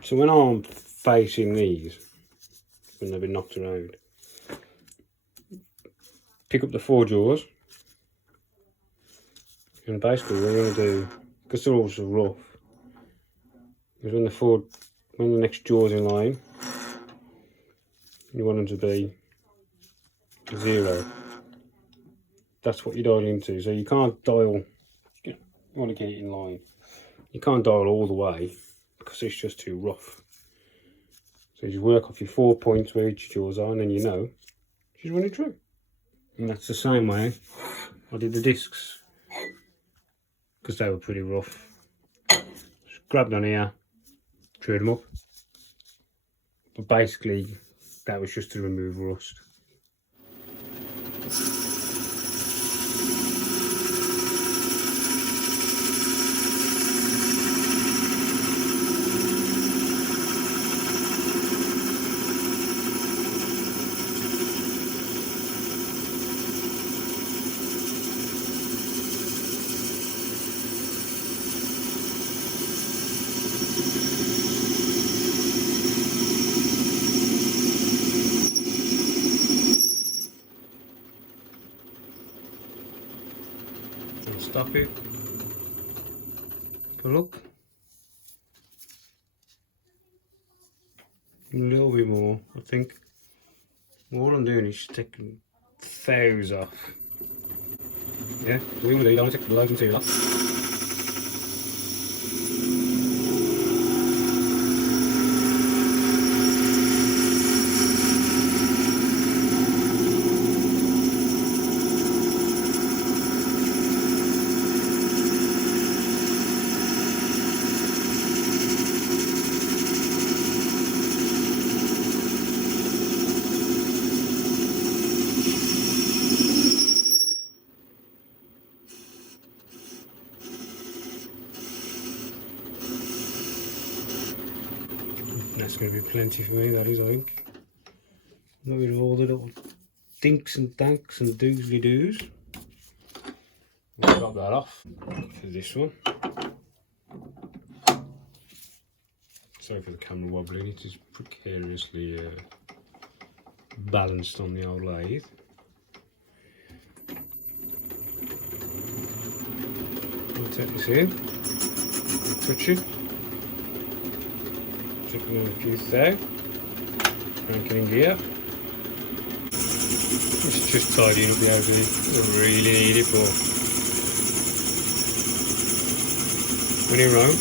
So when I'm facing these, when they've been knocked around, pick up the 4 jaws, and basically what you're going to do, because they're all so rough, is when the next jaw's in line, you want them to be 0. That's what you dial into. So you can't dial, you want to get it in line. You can't dial all the way because it's just too rough. So you work off your 4 points where each jaw's are, and then you know she's running true. And that's the same way I did the discs, because they were pretty rough. Just grabbed on here, drew them up. But basically that was just to remove rust. Stop it. But look, a little bit more. I think all I'm doing is taking those off. Yeah, what you want to do, you don't want to take the load material off. That's going to be plenty for me, that is, I think. Not rid of all the little dinks and danks and doosly doos. I'll drop that off for this one. Sorry for the camera wobbling, it is precariously balanced on the old lathe. I'll take this in, touch it. Checking on a few there, cranking in gear. It's just tidying up the house, I really need it, but when in Rome,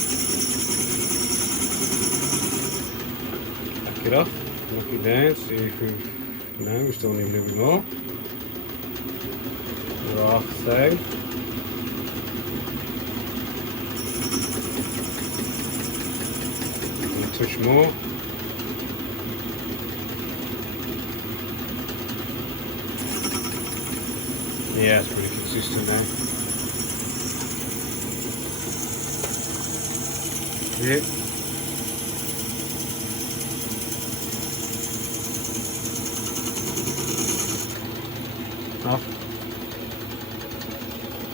back it off, knock it down, see if we still need a little bit more. We're half there. Touch more. Yeah, it's pretty consistent now. Yeah. Off.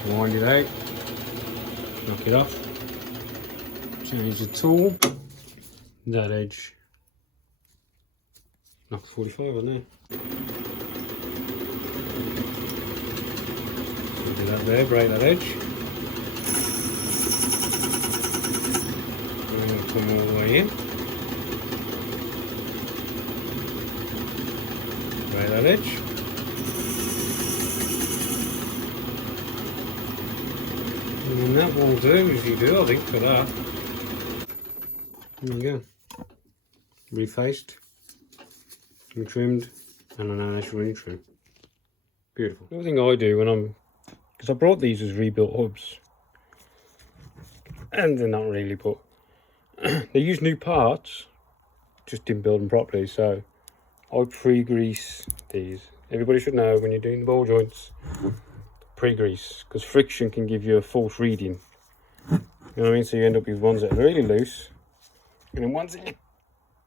Wind it out. Knock it off. Change the tool. That edge. Knock 45 on there. Do that there, break that edge. And then come all the way in. Break that edge. And then that will do as you do, I think, for that. There you go. Refaced, trimmed, and an nice running trim. Beautiful. The other thing I do when because I brought these as rebuilt hubs, and they're not really, but they use new parts, just didn't build them properly, so I pre-grease these. Everybody should know when you're doing the ball joints, pre-grease, because friction can give you a false reading. You know what I mean? So you end up with ones that are really loose, and then ones that you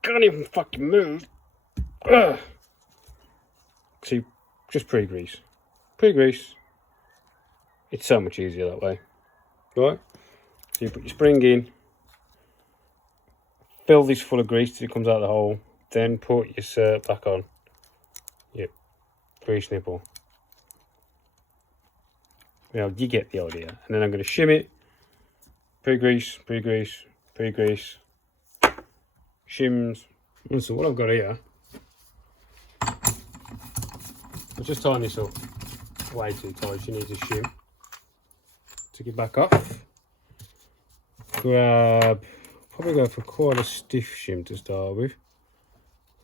can't even fucking move. Ugh. See, just pre-grease. Pre-grease. It's so much easier that way. Right? So you put your spring in fill this full of grease till it comes out of the hole. Then put your cert back on. Yep, grease nipple. You know, you get the idea. And then I'm going to shim it. Pre-grease, pre-grease, pre-grease. Shims. And so what I've got here, I'll just tying this up way too tight. You need to shim. Take it back off. Grab, probably go for quite a stiff shim to start with.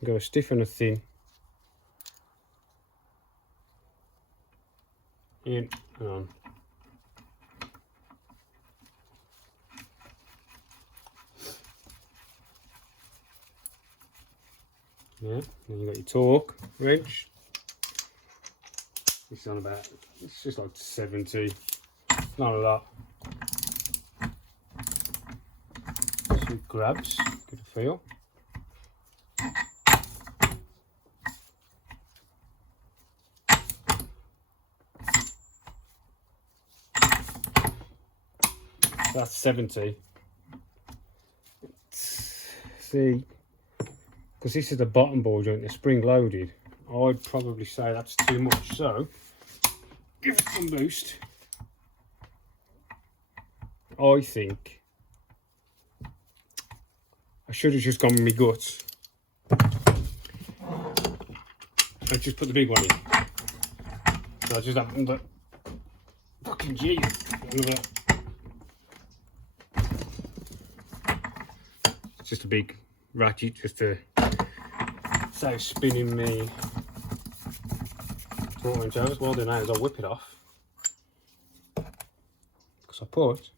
Go a stiff and a thin. In and on. Yeah, then you got your torque wrench. This is on about, it's just like 70, not a lot. Some grabs, good feel. That's 70. See, because this is the bottom ball joint, the spring loaded, I'd probably say that's too much, so give it some boost. I think I should have just gone with my guts. I just put the big one in. So I just have another fucking G. Another. It's just a big ratchet just to save spinning me. What I'm doing while doing that is I'll whip it off. Because I put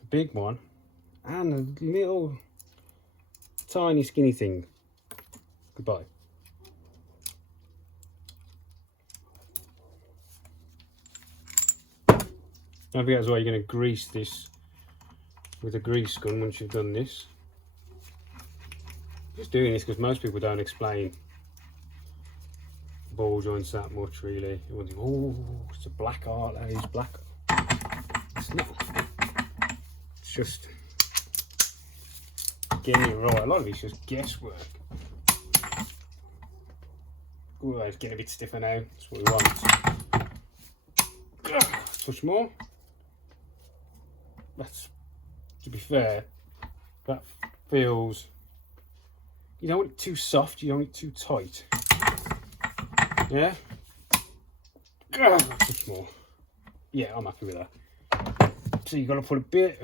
the big one and a little tiny skinny thing. Goodbye. Don't forget as well, you're going to grease this with a grease gun once you've done this. Just doing this because most people don't explain ball joints that much really. You think, oh, it's a black art, that is black. It's not. It's just getting it right. A lot of it's just guesswork. Ooh, it's getting a bit stiffer now. That's what we want. Touch more. That's, to be fair, that feels. You don't want it too soft, you don't want it too tight. Yeah? Touch more. Yeah, I'm happy with that. So you've got to put a bit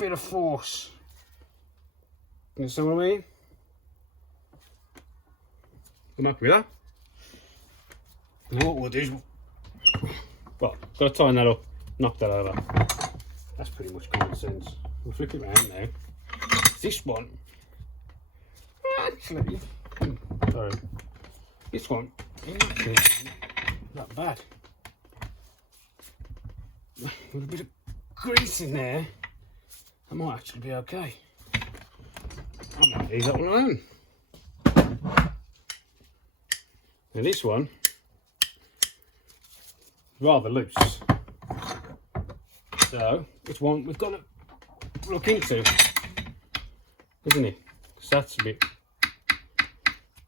of force. You understand what I mean? I'm happy with that. And what we'll do is, well, got to tighten that up, knock that over. That's pretty much common sense. We'll flip it around now. This one, actually, sorry, this one isn't actually that bad. With a bit of grease in there, that might actually be okay. I might leave that one alone. Now this one, rather loose. So it's one we've got to look into, isn't it? Because that's a bit. So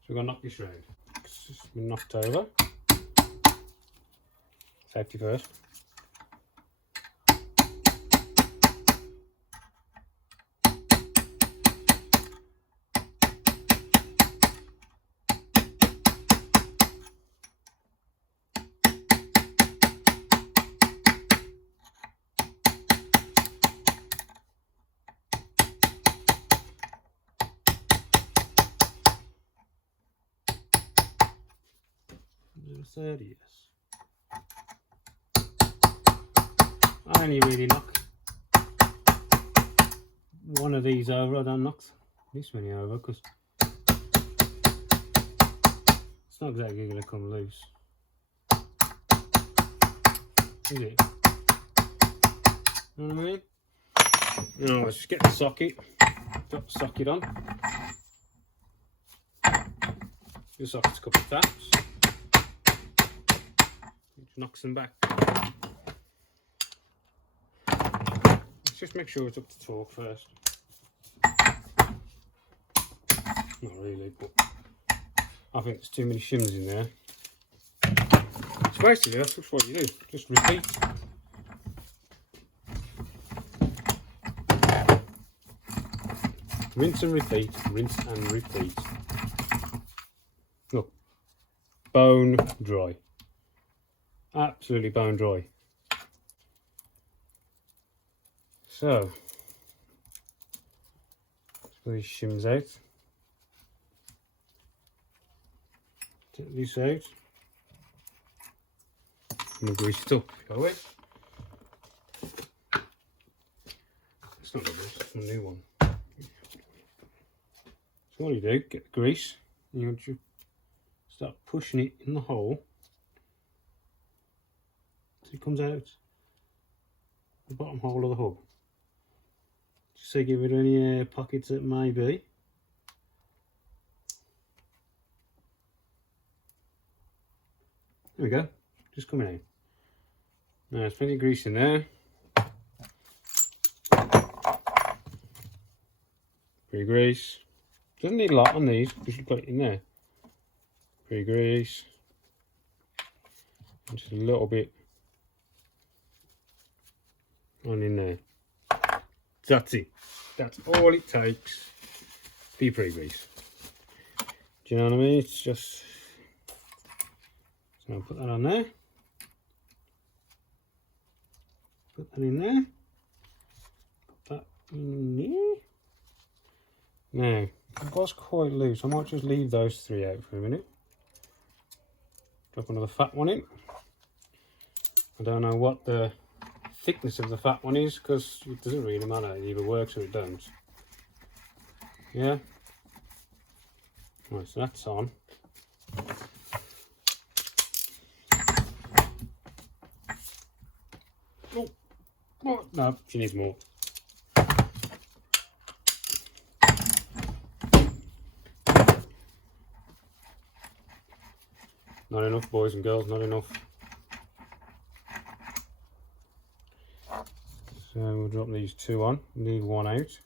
we're going to knock this round. It's just been knocked over. Safety first. Third, yes. I only really knock one of these over. I don't knock this many over because it's not exactly going to come loose, is it? You know what I mean? No, let's just get the socket. Drop the socket on. The socket's a couple of taps. Knocks them back. Let's just make sure it's up to torque first. Not really, but I think there's too many shimmers in there. So basically that's just what you do, just repeat. Rinse and repeat, rinse and repeat. Look, bone dry. Absolutely bone dry. So, let's pull these shims out. Take this out. And we'll grease it up. Go away. It's not a grease, it's a new one. So what you do, get the grease, and you just start pushing it in the hole so it comes out the bottom hole of the hub. Just so give it any pockets that may be. There we go, just coming out. Now there's plenty of grease in there. Free grease. Doesn't need a lot on these because you've got it in there. Free grease. And just a little bit on in there. That's it. That's all it takes for your pre-grease. Do you know what I mean? It's just... So I'll put that on there. Put that in there. Put that in there. Now, it was quite loose. I might just leave those three out for a minute. Drop another fat one in. I don't know what the thickness of the fat one is because it doesn't really matter. It either works or it don't. Yeah? Right, so that's on. Oh, no, she needs more. Not enough, boys and girls, not enough. So we'll drop these two on, leave one out.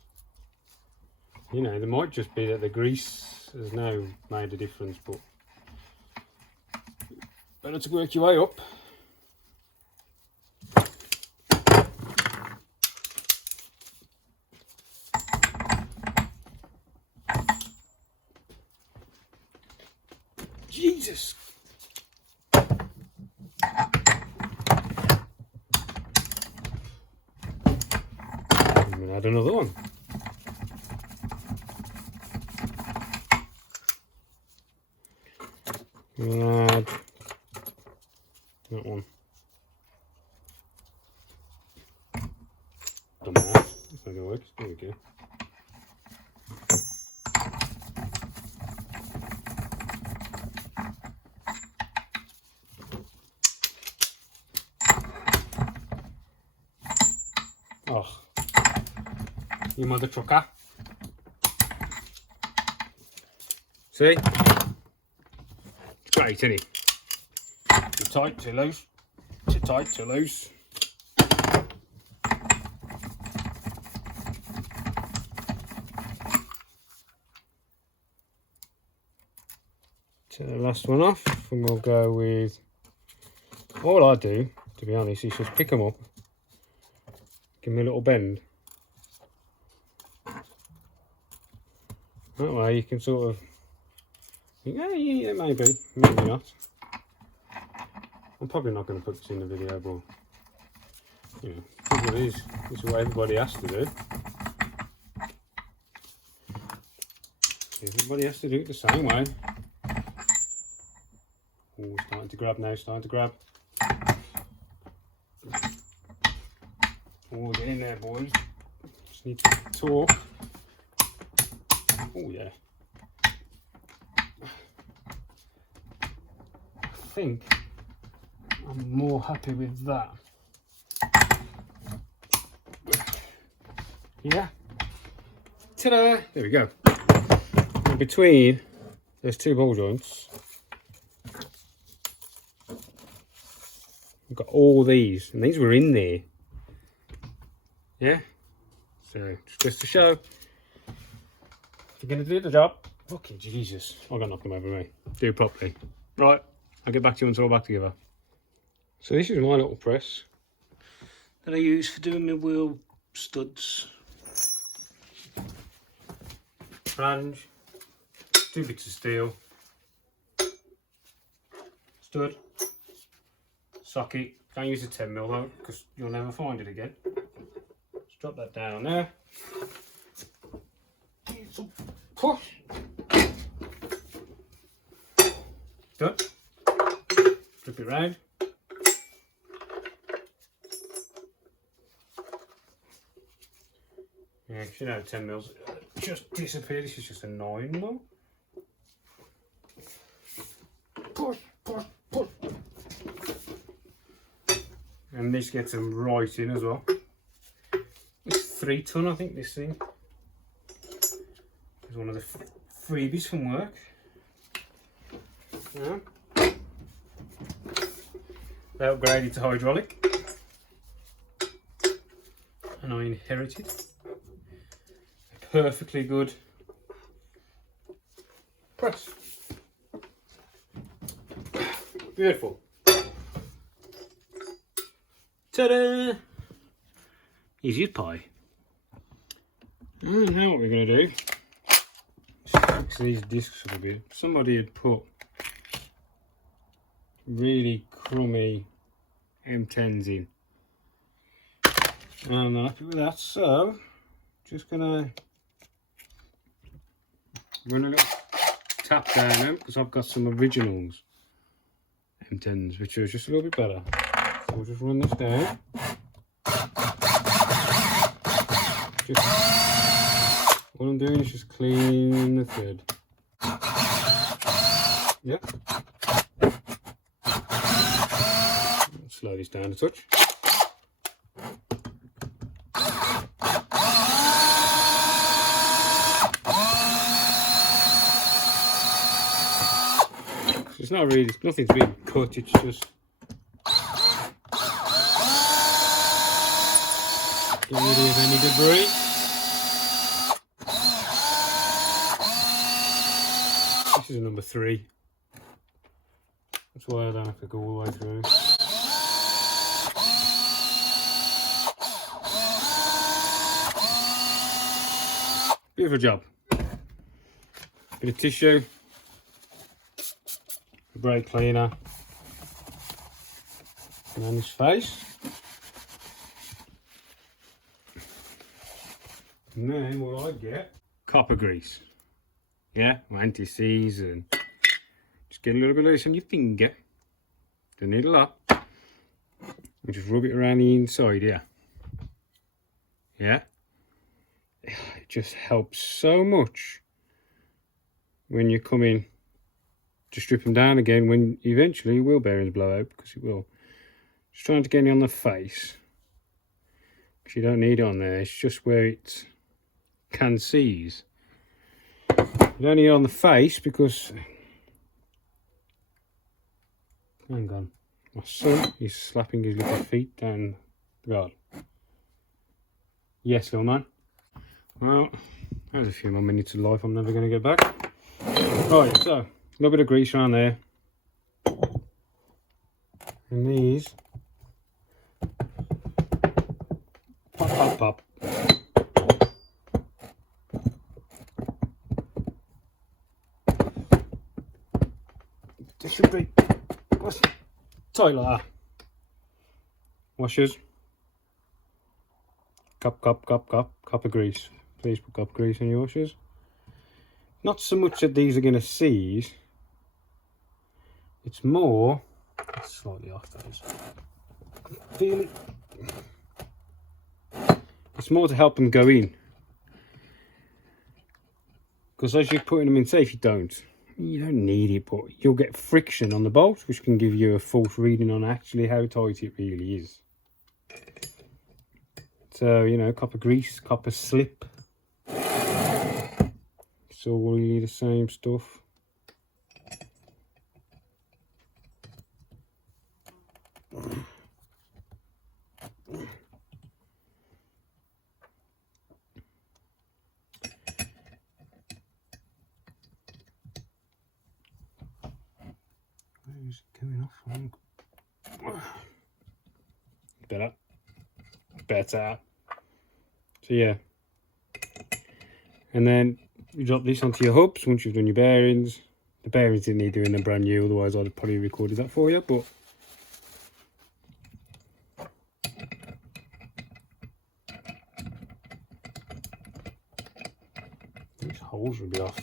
You know, there might just be that the grease has now made a difference, but better to work your way up. Jesus! I'm gonna add another one. Add that one. Done that. That's not gonna work. There we go. Oh, you mother trucker. See? It's great, isn't it? Too tight, too loose. Too tight, too loose. Take the last one off and we'll go with, all I do, to be honest, is just pick them up. Give me a little bend. That way you can sort of think, yeah, maybe not. I'm probably not going to put this in the video, but you know, this is what it is. This is what everybody has to do. Everybody has to do it the same way. Oh, starting to grab now, starting to grab. Oh, get in there, boys. Just need to talk. Oh, yeah. I think I'm more happy with that. Yeah. Ta-da! There we go. And between those two ball joints, we've got all these, and these were in there. Yeah, so just goes to show, if you're going to do the job, Fucking Jesus. I got nothing over me. Do it properly. Right, I'll get back to you once we're all back together. So this is my little press that I use for doing my wheel studs. Flange, 2 bits of steel, stud, socket. Can't use a 10mm though, because you'll never find it again. Just drop that down there. Push. Done. Flip it round. Yeah, you know, 10mm just disappeared. This is just a 9mm. Push, push, push. And this gets them right in as well. It's 3 ton, I think, this thing. It's one of the freebies from work. Yeah. They upgraded to hydraulic. And I inherited a perfectly good press. Beautiful. Ta-da! Easy as pie. And now what we're going to do is fix these discs up a bit. Somebody had put really crummy M10s in. And I'm not happy with that, so just gonna run a little tap down them because I've got some originals M10s which are just a little bit better. So we'll just run this down. Just what I'm doing is just cleaning the thread. Yep. Slow this down a touch. It's not really, nothing's been cut, it's just get rid of any debris. This is a number 3. That's why I don't have to go all the way through. Beautiful job. Bit of tissue, a brake cleaner, and on his face. And then what I get, copper grease. Yeah, anti-seize, and just get a little bit loose on your finger. Don't need a lot. And just rub it around the inside here. Yeah. It just helps so much when you come in to strip them down again when eventually wheel bearings blow out, because it will. Just trying to get it on the face, because you don't need it on there. It's just where it can seize. You don't need it on the face because, hang on, my son is slapping his little feet down the garden. Yes, little man. Well, there's a few more minutes of life I'm never going to get back. Right, so a little bit of grease around there, and these pop, pop, pop. This should be tight like that. Washers, cup of grease. Please put cup grease in your washers. Not so much that these are going to seize, it's more, it's slightly off those, feel it, it's more to help them go in, because as you're putting them in safe, you don't need it, but you'll get friction on the bolt, which can give you a false reading on actually how tight it really is. So, you know, copper grease, copper slip, it's all really the same stuff. Better. So yeah. And then you drop this onto your hubs once you've done your bearings. The bearings didn't need doing, they're brand new, otherwise I'd have probably recorded that for you, but these holes will be off.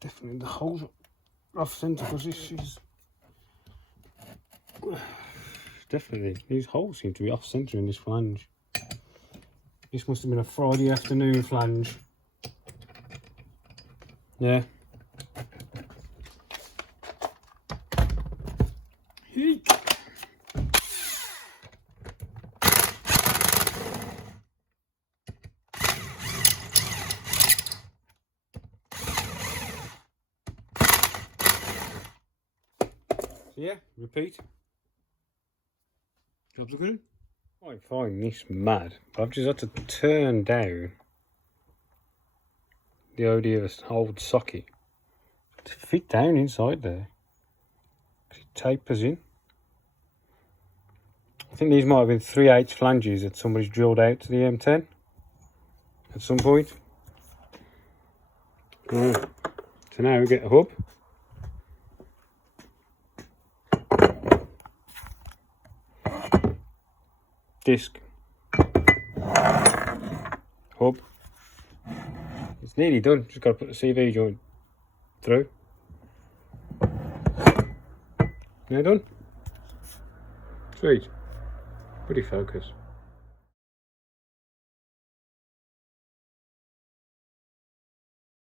Definitely the holes are off centre because this is definitely, these holes seem to be off centre in this flange. This must have been a Friday afternoon flange. Yeah. Yeah, repeat. Job's looking. I find this mad. I've just had to turn down the idea of an old socket to fit down inside there. It tapers in. I think these might have been 3/8 flanges that somebody's drilled out to the M10 at some point. Right. So now we get a hub. Disc. Hub. It's nearly done. Just got to put the CV joint through. Now done. Sweet. Pretty focus.